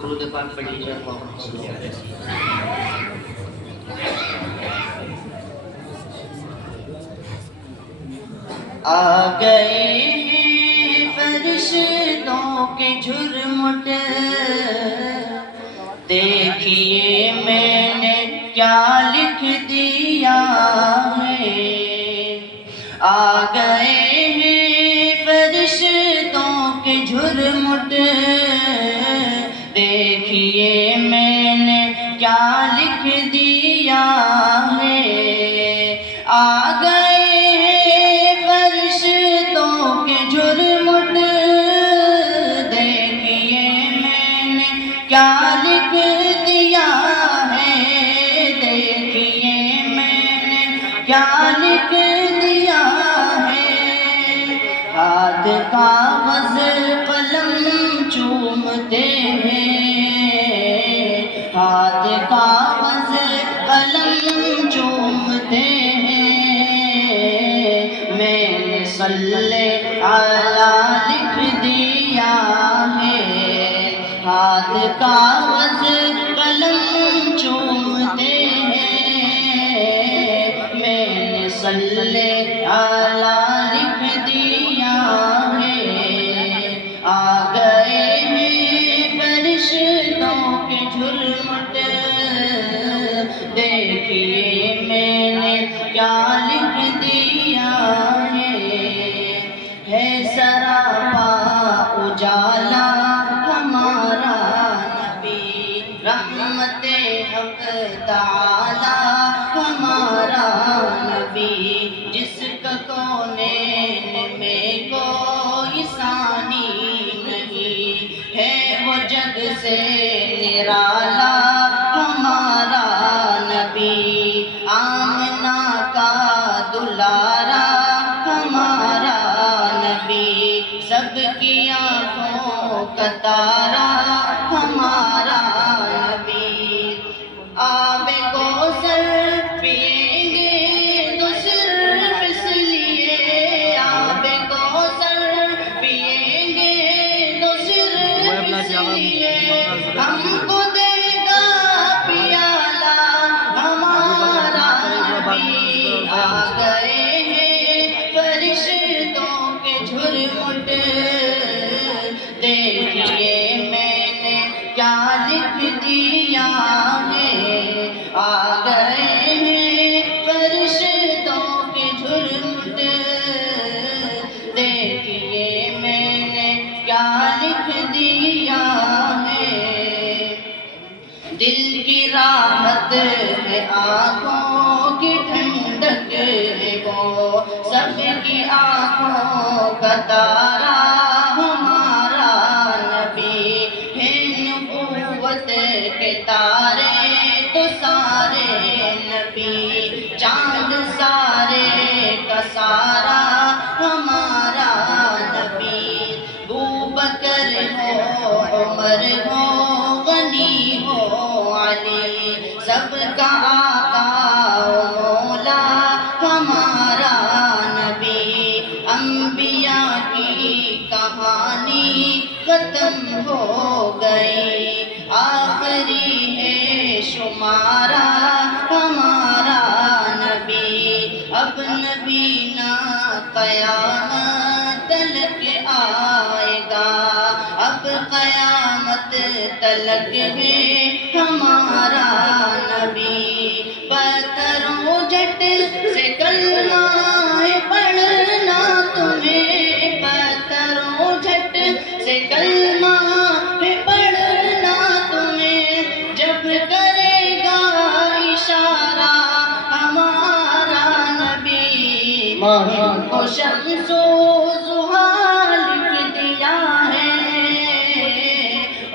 درود پاک پڑھ لیجیے اللہم صلی علیہ وسلم۔ آ گئے ہیں فرشتوں کے جھرمٹ، دیکھیے میں نے کیا لکھ دیا ہے۔ آ گئے ہیں فرشتوں کے جھرمٹ، دیکھیے میں نے کیا لکھ دیا ہے۔ آ گئے ہیں فرشتوں کے جھرمٹ، دیکھیے میں نے کیا لکھ دیا ہے۔ دیکھیے میں نے کیا لکھ دیا ہے۔ ہاتھ کاغذ قلم چومتے ہیں، ہاتھ کاغذ قلم چومتے ہیں، میں نے صلی علی لکھ دیا ہے۔ ہاتھ کاغذ قلم چومتے ہیں، میں نے صلی علی لکھ دیا ہے۔ آ گئے ہیں فرشتوں کے جھرمٹ، دیکھیے میں نے کیا لکھ دیا ہے۔ سراپا اجالا ہمارا نبی، رحمت حق تعالی ہمارا نبی، جس کا کونین میں کوئی ثانی نہیں ہے، وہ جگ سے نرالا ہمارا نبی، آمنہ کا دلارا ہمارا نبی، سب کی آنکھوں کا تارا ہمارا نبی۔ آب کوثر پئیں گے تو صرف اس لیے، آب کوثر پئیں گے تو صرف اس لیے، ہم کو دے گا پیالہ ہمارا نبی۔ آ گئے ہیں فرشتوں کے جھرمٹ، دیکھیے میں نے کیا لکھ دیا ہے۔ آ گئے ہیں فرشتوں کے جھرمٹ، دیکھیے میں نے کیا لکھ دیا ہے۔ دل کی راحت ہے آنکھوں کی ٹھنڈک ہے وہ، سب کی آنکھوں کا تارا ہمارا نبی ہے۔ نبوت کے تارے تو سارے نبی، چاند سارے کا سارا ہمارا نبی، بوبکر ہو عمر ہو غنی ہو علی، سب کا آقا و مولا ہمارا نبی۔ انبیاء کی کہانی ختم ہو گئی، آخری ہے شمارا ہمارا نبی، اب نبی نہ قیامت تلک آئے گا، اب قیامت تلک ہے ہمارا نبی۔ پتھروں جٹ سے کلمہ ہے پڑھنا تمہیں، پتھروں جٹ سے کلمہ ہے پڑھنا تمہیں، جب کرے گا اشارہ ہمارا نبی، ماہ کو شمس و ضحیٰ لکھ دیا ہے،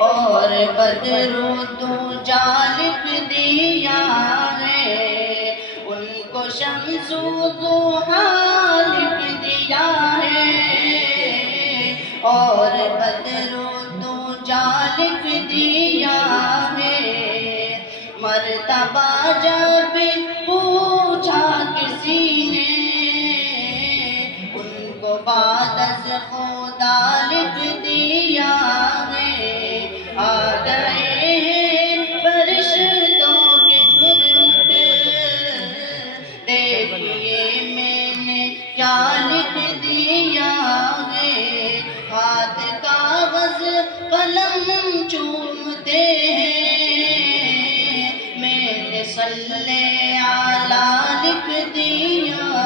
اور بدر و دوجا لکھ دیا ہے۔ ان کو شمس و ضحیٰ لکھ دیا ہے، اور بدر و دوجا لکھ دیا ہے۔ مرتبہ جب پوچھا کسی نے، ان کو بعد از خدا لکھ دیا صلی علی لکھ دیا